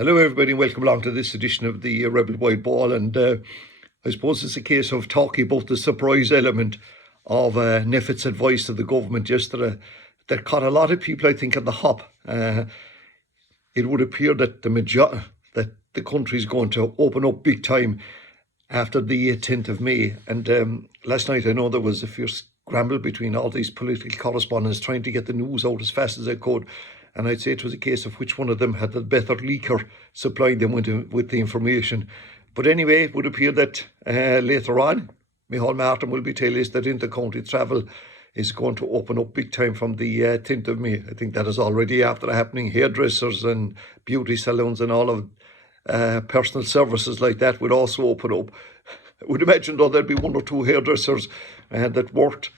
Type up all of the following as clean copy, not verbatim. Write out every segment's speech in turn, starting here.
Hello, everybody, and welcome along to this edition of the Rebel Wide Ball. And I suppose it's a case of talking about the surprise element of Neffet's advice to the government yesterday that caught a lot of people, I think, on the hop. It would appear that that the country is going to open up big time after the 10th of May. And last night, I know there was a fierce scramble between all these political correspondents trying to get the news out as fast as they could. And I'd say it was a case of which one of them had the better leaker supplying them with the information. But anyway, it would appear that later on, Micheál Martin will be telling us that inter-county travel is going to open up big time from the 10th of May. I think that is already after happening. Hairdressers and beauty salons and all of personal services like that would also open up. I would imagine, though, there'd be one or two hairdressers that worked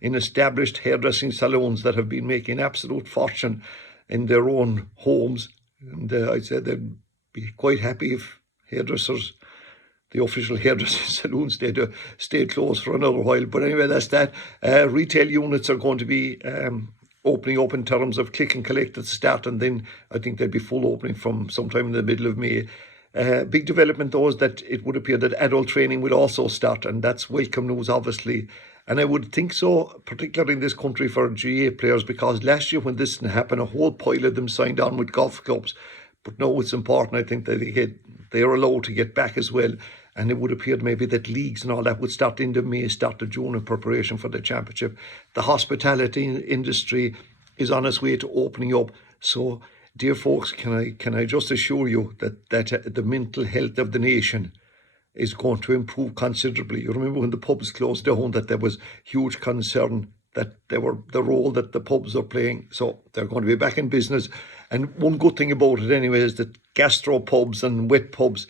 in established hairdressing salons that have been making absolute fortune in their own homes. And I'd say they'd be quite happy if hairdressers, the official hairdressing saloons, stayed closed for another while. But anyway, that's that. Retail units are going to be opening up in terms of click and collect at the start, and then I think they'll be full opening from sometime in the middle of May. Big development, though, is that it would appear that adult training will also start, and that's welcome news, obviously. And I would think so, particularly in this country, for GA players, because last year when this happened, a whole pile of them signed on with golf clubs. But now it's important, I think, that they are allowed to get back as well. And it would appear maybe that leagues and all that would start into May, start to June in preparation for the championship. The hospitality industry is on its way to opening up. So, dear folks, can I just assure you that the mental health of the nation is going to improve considerably. You remember when the pubs closed down that there was huge concern that the role that the pubs are playing. So they're going to be back in business. And one good thing about it anyway is that gastro pubs and wet pubs,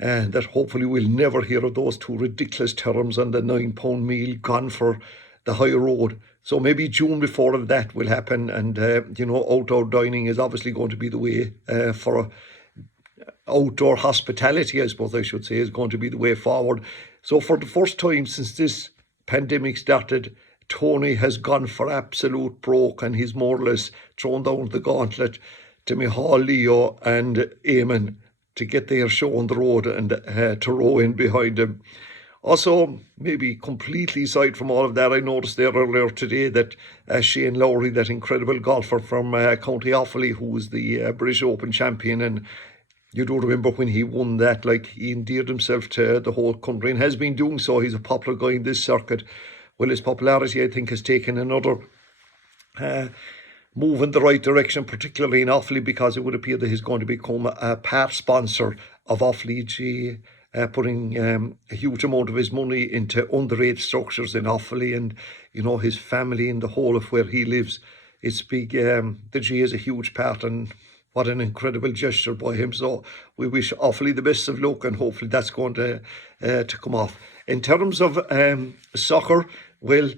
that hopefully we'll never hear of those two ridiculous terms and the £9 meal gone for the high road. So maybe June before that will happen. And, outdoor dining is obviously going to be the way for outdoor hospitality, I suppose I should say, is going to be the way forward. So for the first time since this pandemic started, Tony has gone for absolute broke, and he's more or less thrown down the gauntlet to Micheál, Leo and Eamon to get their show on the road and to row in behind him. Also, maybe completely aside from all of that, I noticed there earlier today that Shane Lowry, that incredible golfer from County Offaly, who was the British Open champion, and you do remember when he won that, like, he endeared himself to the whole country and has been doing so. He's a popular guy in this circuit. Well, his popularity, I think, has taken another move in the right direction, particularly in Offaly, because it would appear that he's going to become a part sponsor of Offaly, putting a huge amount of his money into underage structures in Offaly, and, his family and the whole of where he lives. It's big. The G is a huge part, and what an incredible gesture by him. So we wish Offaly the best of luck, and hopefully that's going to come off. In terms of soccer, well,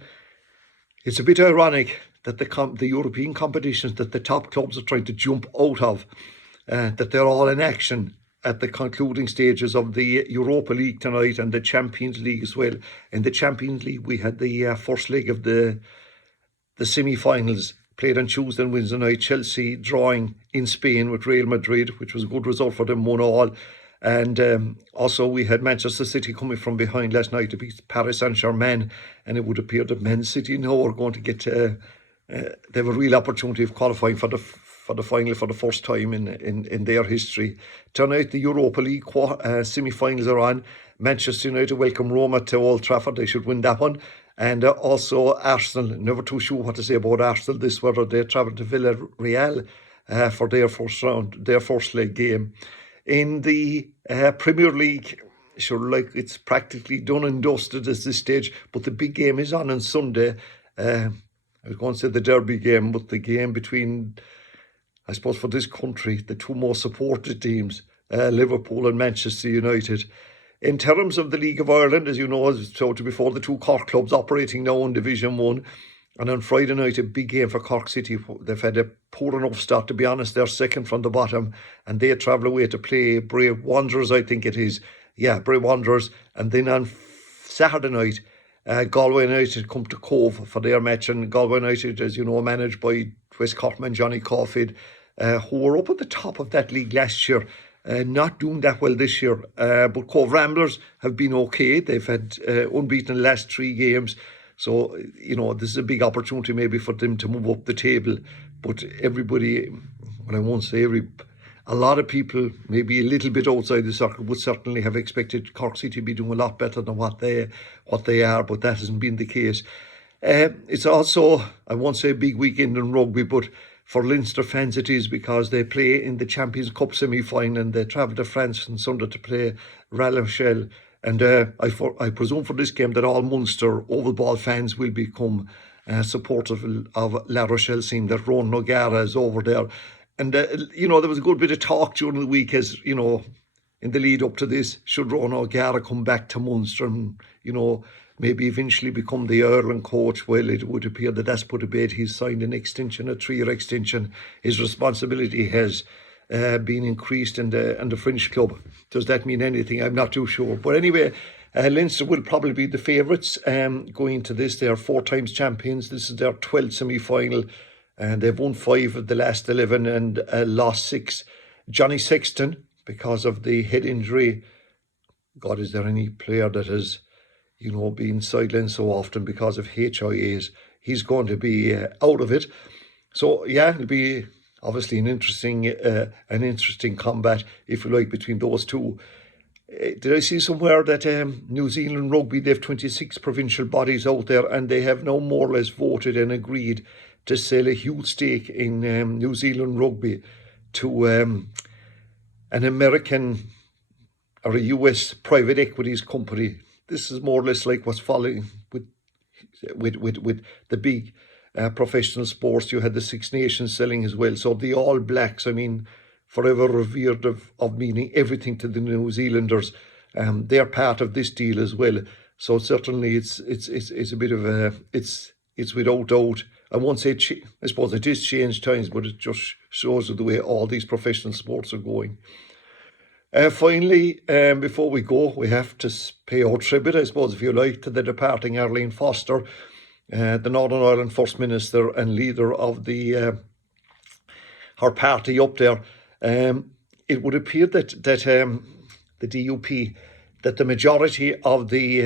it's a bit ironic that the European competitions that the top clubs are trying to jump out of, that they're all in action at the concluding stages of the Europa League tonight and the Champions League as well. In the Champions League, we had the first leg of the semi-finals played on Tuesday and Wednesday night. Chelsea drawing in Spain with Real Madrid, which was a good result for them, 1-1. And also we had Manchester City coming from behind last night to beat Paris Saint-Germain, and it would appear that Man City now are going to get they have a real opportunity of qualifying for the final for the first time in their history. Tonight the Europa League semi-finals are on. Manchester United welcome Roma to Old Trafford. They should win that one. And also Arsenal, never too sure what to say about Arsenal this whether they travel to Villarreal for their first leg game. In the Premier League, sure, like, it's practically done and dusted at this stage, but the big game is on Sunday. I was going to say the derby game, but the game between, I suppose, for this country, the two most supported teams, Liverpool and Manchester United. In terms of the League of Ireland, as you know, as I told you before, the two Cork clubs operating now in Division 1. And on Friday night, a big game for Cork City. They've had a poor enough start, to be honest. They're second from the bottom, and they travel away to play Brave Wanderers, I think it is. Yeah, Brave Wanderers. And then on Saturday night, Galway United come to Cove for their match. And Galway United, as you know, managed by West Corkman Johnny Caulfield. who were up at the top of that league last year, not doing that well this year. But Cove Ramblers have been okay. They've had unbeaten the last 3 games. So, this is a big opportunity maybe for them to move up the table. But everybody, well, I won't say a lot of people, maybe a little bit outside the circle, would certainly have expected Cork City to be doing a lot better than what they are, but that hasn't been the case. It's also, I won't say a big weekend in rugby, but for Leinster fans it is, because they play in the Champions Cup semi-final and they travel to France on Sunday to play La Rochelle. And I presume for this game that all Munster Oval Ball fans will become supporters of La Rochelle, seeing that Ron O'Gara is over there. And, there was a good bit of talk during the week, as, in the lead up to this, should Ron O'Gara come back to Munster and, maybe eventually become the Ireland coach. Well, it would appear that that's put to bed. He's signed an extension, a 3-year extension. His responsibility has been increased in the French club. Does that mean anything? I'm not too sure. But anyway, Leinster will probably be the favourites going into this. They are 4 times champions. This is their 12th semi-final. And they've won 5 of the last 11 and lost 6. Johnny Sexton, because of the head injury. God, is there any player that has, been sidelined so often because of HIAs? He's going to be out of it. So, yeah, it'll be obviously an interesting combat, if you like, between those two. Did I see somewhere that New Zealand Rugby, they have 26 provincial bodies out there, and they have now more or less voted and agreed to sell a huge stake in New Zealand Rugby to an American or a US private equities company. This is more or less like what's following with the big professional sports. You had the Six Nations selling as well. So the All Blacks, forever revered of meaning everything to the New Zealanders. They're part of this deal as well. So certainly it's a bit of a, it's without doubt. I won't say, I suppose it is changed times, but it just shows the way all these professional sports are going. Finally, before we go, we have to pay our tribute, I suppose, if you like, to the departing Arlene Foster, the Northern Ireland First Minister and leader of her party up there. It would appear that the DUP, that the majority of the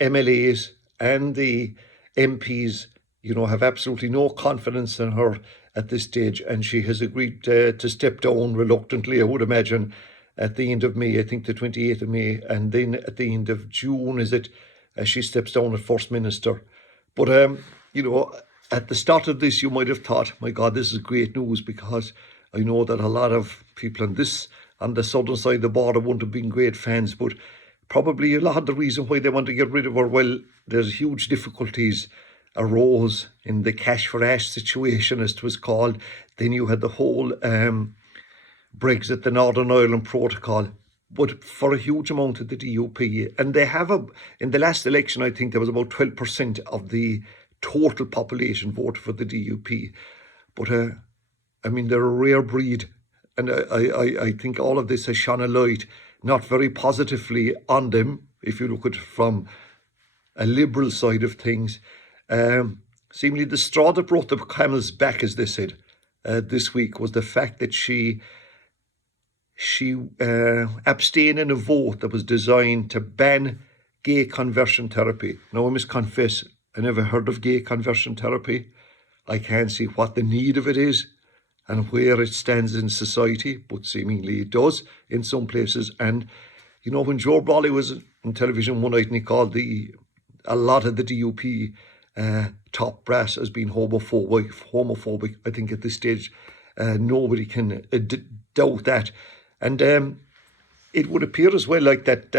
MLAs and the MPs, have absolutely no confidence in her at this stage, and she has agreed to step down reluctantly, I would imagine, at the end of May. I think the 28th of May, and then at the end of June, she steps down as First Minister. But, at the start of this, you might have thought, my God, this is great news, because I know that a lot of people on the southern side of the border wouldn't have been great fans, but probably a lot of the reason why they want to get rid of her, well, there's huge difficulties arose in the cash for ash situation, as it was called. Then you had the whole Brexit, the Northern Ireland Protocol, but for a huge amount of the DUP. And they have in the last election, I think there was about 12% of the total population voted for the DUP. But, they're a rare breed. And I think all of this has shone a light, not very positively on them, if you look at it from a liberal side of things. Seemingly the straw that brought the camel's back, as they said, this week, was the fact that she abstained in a vote that was designed to ban gay conversion therapy. Now, I must confess, I never heard of gay conversion therapy. I can't see what the need of it is and where it stands in society, but seemingly it does in some places. And, when Joe Brawley was on television one night and he called a lot of the DUP top brass as being homophobic, I think at this stage nobody can doubt that. And it would appear as well like that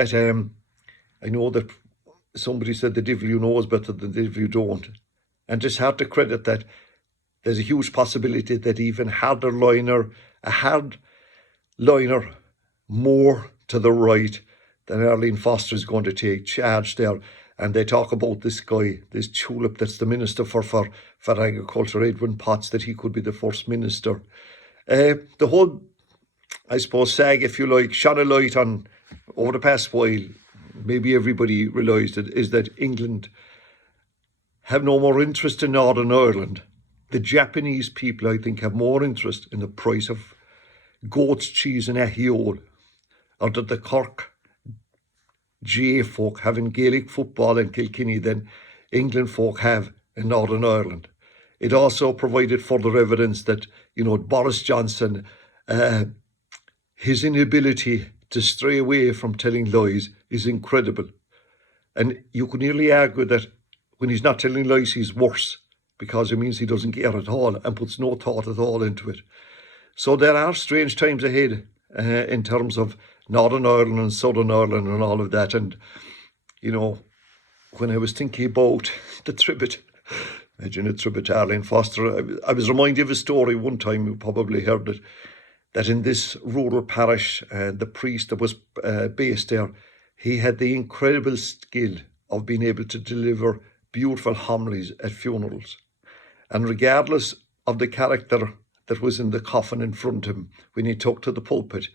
I know that somebody said the devil you know is better than the devil you don't. And it's hard to credit that there's a huge possibility that even a hard liner more to the right than Arlene Foster is going to take charge there. And they talk about this guy, this tulip that's the Minister for Agriculture, Edwin Potts, that he could be the First Minister. The whole, I suppose, SAG, if you like, shone a light on, over the past while, maybe everybody realised it, is that England have no more interest in Northern Ireland The Japanese people, I think, have more interest in the price of goat's cheese and ahiol, or that the Cork GA folk have in Gaelic football in Kilkenny than England folk have in Northern Ireland. It also provided further evidence that, Boris Johnson, his inability to stray away from telling lies is incredible. And you could nearly argue that when he's not telling lies, he's worse, because it means he doesn't care at all and puts no thought at all into it. So there are strange times ahead in terms of Northern Ireland and Southern Ireland and all of that. And, when I was thinking about the Tribbit, imagine a Tribbit, Arlene Foster, I was reminded of a story one time, you probably heard it, that in this rural parish, the priest that was based there, he had the incredible skill of being able to deliver beautiful homilies at funerals. And regardless of the character that was in the coffin in front of him, when he took to the pulpit,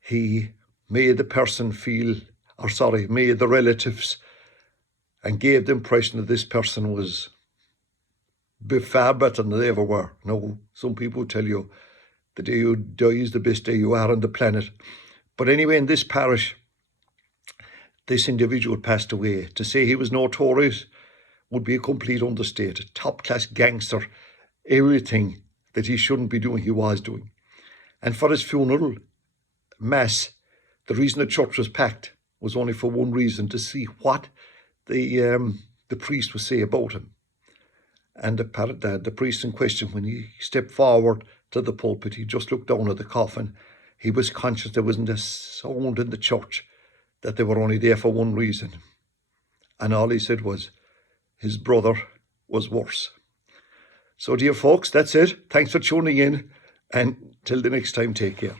he made the person made the relatives, and gave the impression that this person was far better than they ever were. Now, some people tell you the day you die is the best day you are on the planet. But anyway, in this parish, this individual passed away. To say he was notorious would be a complete understatement. Top-class gangster, everything that he shouldn't be doing, he was doing. And for his funeral mass, the reason the church was packed was only for one reason: to see what the priest would say about him. And the priest in question, when he stepped forward to the pulpit, he just looked down at the coffin. He was conscious there wasn't a sound in the church, that they were only there for one reason. And all he said was, his brother was worse. So, dear folks, that's it. Thanks for tuning in. And till the next time, take care.